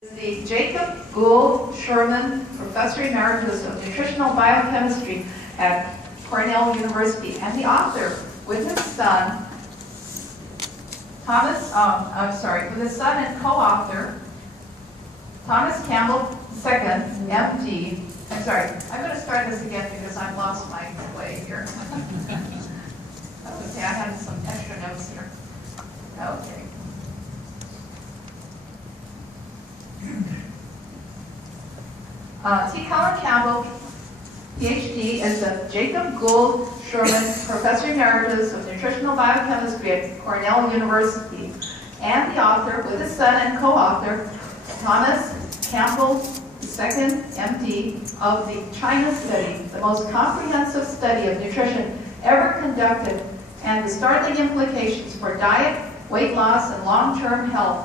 The Jacob Gould Sherman Professor Emeritus of Nutritional Biochemistry at Cornell University and the author with his son, with his son and co-author, Thomas Campbell II, MD. I'm going to start this again because I've lost my way here. Okay, I had some extra notes here. Okay. T.colin Campbell, PhD, is the Jacob Gould Sherman Professor Emeritus of Nutritional Biochemistry at Cornell University and the author, with his son and co-author, Thomas Campbell II, MD, of the China Study, the most comprehensive study of nutrition ever conducted, and the startling implications for diet, weight loss, and long-term health.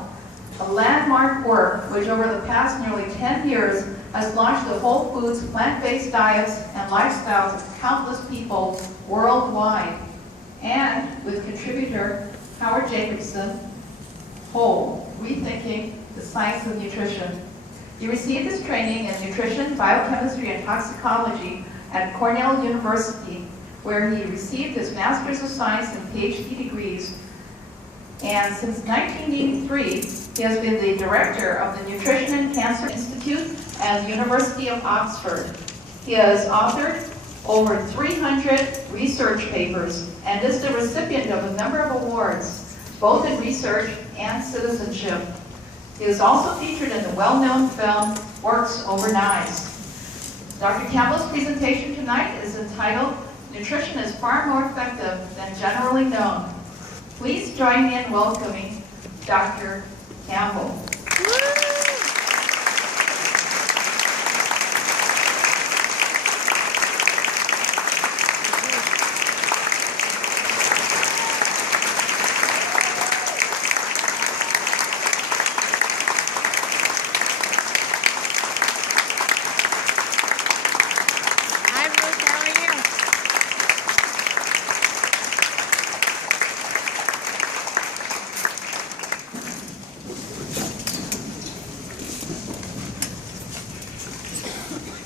A landmark work which over the past nearly 10 years has launched the whole foods, plant-based diets, and lifestyles of countless people worldwide. And with contributor Howard Jacobson, Whole, Rethinking the Science of Nutrition. He received his training in nutrition, biochemistry, and toxicology at Cornell University, where he received his Master's of Science and PhD degrees. And since 1983, he has been the director of the Nutrition and Cancer Institute at the University of Oxford. He has authored over 300 research papers and is the recipient of a number of awards, both in research and citizenship. He is also featured in the well-known film Works Over Knives. Dr. Campbell's presentation tonight is entitled, Nutrition is Far More Effective Than Generally Known. Please join me in welcoming Dr. Campbell.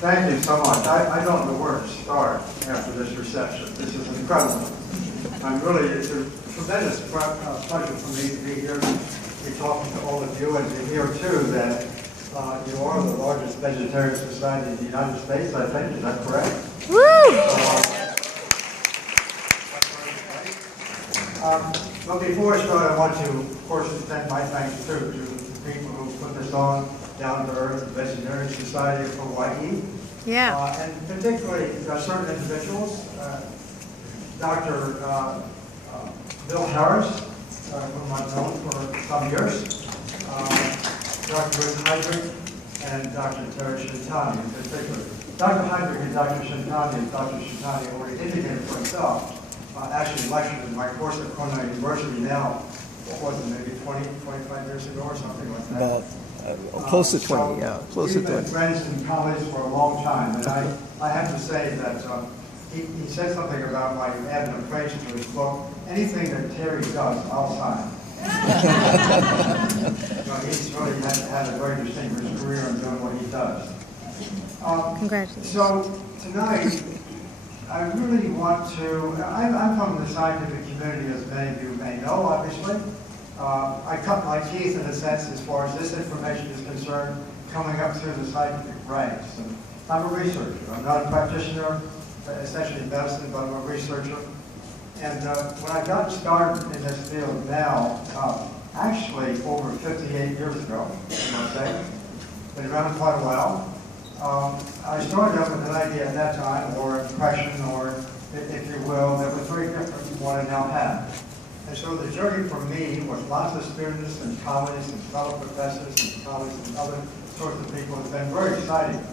Thank you so much. I don't know where to start after this reception. This is incredible. It's a tremendous pleasure for me to be here, to be talking to all of you, and to hear too that you are the largest vegetarian society in the United States, I think. Is that correct? Woo! But before I start, I want to, of course, extend my thanks too to the people who put this on, Down to Earth, the Vegetarian Society of Hawaii. Yeah. And particularly certain individuals, Dr. Bill Harris, whom I've known for some years, Dr. Ruth Heydrich, and Dr. Terry Shintani in particular. Dr. Heydrich and Dr. Shintani, as Dr. Shintani already indicated for himself, actually lectured in my course at Cornell University now, what was it, maybe 20, 25 years ago or something like that? Close to 20, yeah, close to 20. We've been friends and colleagues for a long time, and I have to say that he said something about my adding a phrase to his book, anything that Terry does, I'll sign. He's really had a very distinguished career in doing what he does. Congratulations. So tonight, I really want to, I'm from the scientific community, as many of you may know, obviously. I cut my teeth, in a sense, as far as this information is concerned, coming up through the scientific ranks. And I'm a researcher. I'm not a practitioner, essentially in medicine, but I'm a researcher. And when I got started in this field now, actually over 58 years ago, I must say, been around quite a while, I started out with an idea at that time, or impression, or if you will, that was very different from what I now have. And so the journey for me with lots of students and colleagues and fellow professors and colleagues and other sorts of people has been very exciting,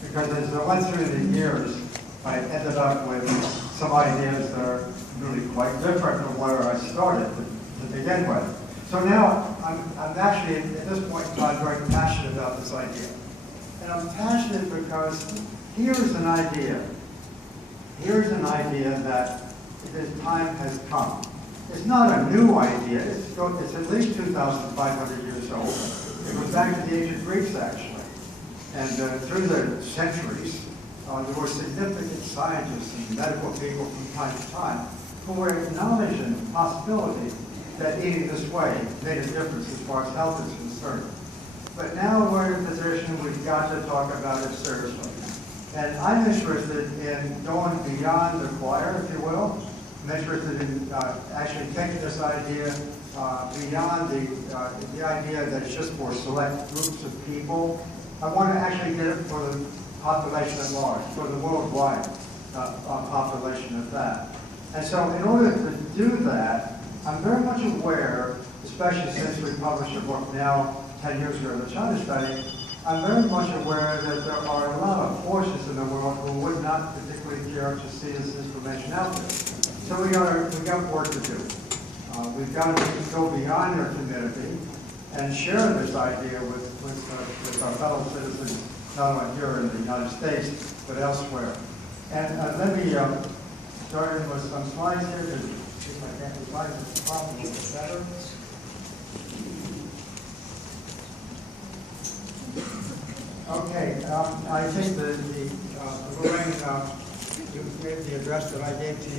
because as I went through the years, I ended up with some ideas that are really quite different from where I started to begin with. So now I'm actually, at this point in time, very passionate about this idea. And I'm passionate because here's an idea. Here's an idea that the time has come. It's not a new idea. It's at least 2,500 years old. It goes back to the ancient Greeks, actually. And through the centuries, there were significant scientists and medical people from time to time who were acknowledging the possibility that eating this way made a difference as far as health is concerned. But now we're in a position we've got to talk about it seriously. And I'm interested in going beyond the choir, if you will. I'm interested in actually taking this idea beyond the idea that it's just for select groups of people. I want to actually get it for the population at large, for the worldwide population of that. And so in order to do that, I'm very much aware, especially since we published a book now 10 years ago, the China study, I'm very much aware that there are a lot of forces in the world who would not particularly care to see this information out there. So we got work to do. We've got to go beyond our community and share this idea with our fellow citizens, not only here in the United States, but elsewhere. And let me start in with some slides here to see if I can provide this problem a little bit better. Okay, I think the Lorraine, the address that I gave to you